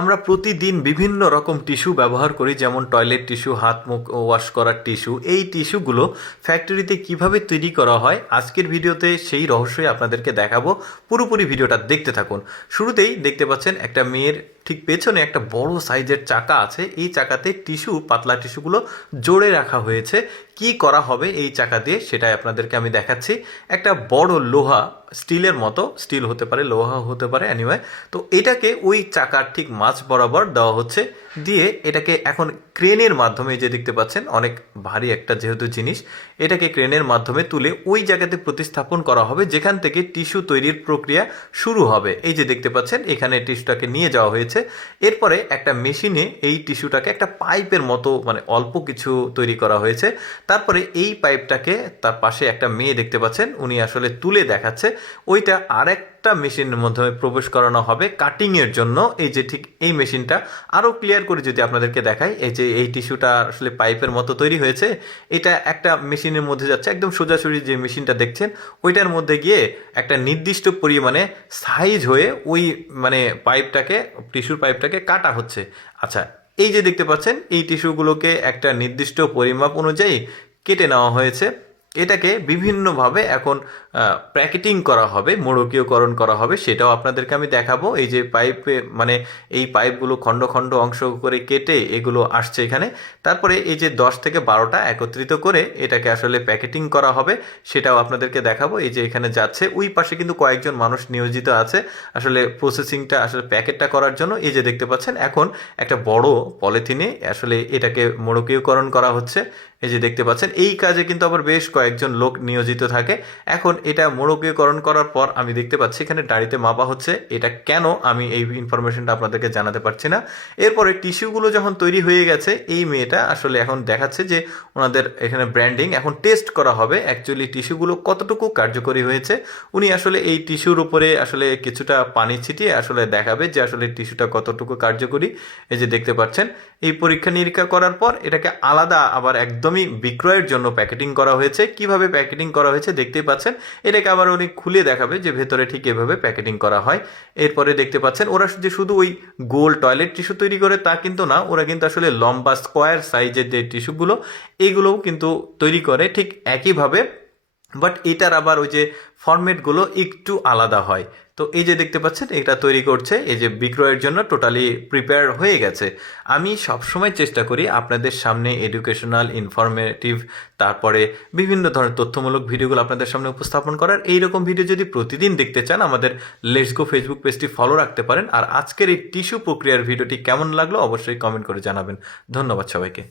আমরা প্রতিদিন বিভিন্ন রকম টিস্যু ব্যবহার করি, যেমন টয়লেট টিস্যু, হাত মুখ ওয়াশ করার টিস্যু। এই টিস্যুগুলো ফ্যাক্টরিতে কীভাবে তৈরি করা হয়, আজকের ভিডিওতে সেই রহস্যই আপনাদেরকে দেখাবো। পুরোপুরি ভিডিওটা দেখতে থাকুন। শুরুতেই দেখতে পাচ্ছেন একটা মেয়ের ঠিক পেছনে একটা বড় সাইজের চাকা আছে। এই চাকাতে টিস্যু, পাতলা টিস্যুগুলো জোরে রাখা হয়েছে। কি করা হবে এই চাকা দিয়ে সেটাই আপনাদেরকে আমি দেখাচ্ছি। একটা বড় লোহা, স্টিলের মতো, স্টিল হতে পারে, লোহা হতে পারে অ্যানিওয়ে তো এটাকে ওই চাকার ঠিক মাঝ বরাবর দেওয়া হচ্ছে। দিয়ে এটাকে এখন ক্রেনের মাধ্যমে যে দেখতে পাচ্ছেন, অনেক ভারী একটা যেহেতু জিনিস, এটাকে ক্রেনের মাধ্যমে তুলে ওই জায়গাতে প্রতিস্থাপন করা হবে, যেখান থেকে টিস্যু তৈরির প্রক্রিয়া শুরু হবে। এই যে দেখতে পাচ্ছেন, এখানে টিস্যুটাকে নিয়ে যাওয়া হয়েছে। এরপরে একটা মেশিনে এই টিস্যুটাকে একটা পাইপের মতো মানে অল্প কিছু তৈরি করা হয়েছে। তারপরে এই পাইপটাকে তার পাশে একটা মেয়ে দেখতে পাচ্ছেন, উনি আসলে তুলে দেখাচ্ছে। ওইটা আরেকটা মেশিনের মাধ্যমে প্রবেশ করানো হবে কাটিংয়ের জন্য। এই যে ঠিক এই মেশিনটা আরও ক্লিয়ার করে যদি আপনাদেরকে দেখাই, এই যে এই টিস্যুটা আসলে পাইপের মতো তৈরি হয়েছে, এটা একটা মেশিনের মধ্যে যাচ্ছে, একদম সোজাসুজি যে মেশিনটা দেখছেন, ওইটার মধ্যে গিয়ে একটা নির্দিষ্ট পরিমাণে সাইজ হয়ে ওই মানে পাইপটাকে, টিস্যুর পাইপটাকে কাটা হচ্ছে। আচ্ছা এই যে দেখতে পাচ্ছেন, এই টিস্যুগুলোকে একটা নির্দিষ্ট পরিমাপ অনুযায়ী কেটে নেওয়া হয়েছে। এটাকে বিভিন্নভাবে এখন প্যাকেটিং করা হবে, মোড়কীয়করণ করা হবে, সেটাও আপনাদেরকে আমি দেখাবো। এই যে পাইপে মানে এই পাইপগুলো খণ্ড খণ্ড অংশ করে কেটে এগুলো আসছে এখানে। তারপরে এই যে দশ থেকে বারোটা একত্রিত করে এটাকে আসলে প্যাকেটিং করা হবে, সেটাও আপনাদেরকে দেখাবো। এই যে এখানে যাচ্ছে, ওই পাশে কিন্তু কয়েকজন মানুষ নিয়োজিত আছে আসলে প্রসেসিংটা, আসলে প্যাকেটটা করার জন্য। এই যে দেখতে পাচ্ছেন, এখন একটা বড় পলিথিনে আসলে এটাকে মোড়কীয়করণ করা হচ্ছে। এই যে দেখতে পাচ্ছেন, এই কাজে কিন্তু আবার বেশ কয়েকজন লোক নিয়োজিত থাকে। এখন এটা মোড়কীয়করণ করার পর আমি দেখতে পাচ্ছি, এখানে দাড়িতে মাপা হচ্ছে এটা কেন আমি এই ইনফরমেশনটা আপনাদেরকে জানাতে পারছি না। এরপরে টিস্যুগুলো যখন তৈরি হয়ে গেছে, এই মেয়েটা আসলে এখন দেখাচ্ছে যে ওনাদের এখানে ব্র্যান্ডিং, এখন টেস্ট করা হবে। অ্যাকচুয়ালি টিস্যুগুলো কতটুকু কার্যকরী হয়েছে, উনি আসলে এই টিস্যুর উপরে আসলে কিছুটা পানি ছিটিয়ে আসলে দেখাবে যে আসলে টিস্যুটা কতটুকু কার্যকরী। এই যে দেখতে পাচ্ছেন, এই পরীক্ষা নিরীক্ষা করার পর এটাকে আলাদা আবার একদমই বিক্রয়ের জন্য প্যাকেটিং করা হয়েছে। কীভাবে প্যাকেটিং করা হয়েছে দেখতেই পাচ্ছেন এটাকে আবার উনি খুলে দেখাবে যে ভেতরে ঠিক এভাবে প্যাকেটিং করা হয়। এরপরে দেখতে পাচ্ছেন ওরা যে শুধু ওই গোল টয়লেট টিস্যু তৈরি করে তা কিন্তু না, ওরা কিন্তু আসলে লম্বা স্কোয়ার সাইজের যে টিস্যুগুলো, এগুলোও কিন্তু তৈরি করে ঠিক একইভাবে বাট এটার আবার ওই যে ফরম্যাটগুলো একটু আলাদা হয়। তো এই যে দেখতে পাচ্ছেন, এটা তৈরি করছে, এই যে বিক্রয়ের জন্য টোটালি প্রিপেয়ার হয়ে গেছে। আমি সবসময় চেষ্টা করি আপনাদের সামনে এডুকেশনাল ইনফরমেটিভ তারপরে বিভিন্ন ধরনের তথ্যমূলক ভিডিওগুলো আপনাদের সামনে উপস্থাপন করার। এইরকম ভিডিও যদি প্রতিদিন দেখতে চান, আমাদের লেটস গো ফেসবুক পেজটি ফলো রাখতে পারেন। আর আজকের এই টিস্যু প্রক্রিয়ার ভিডিওটি কেমন লাগল, অবশ্যই কমেন্ট করে জানাবেন। ধন্যবাদ সবাইকে।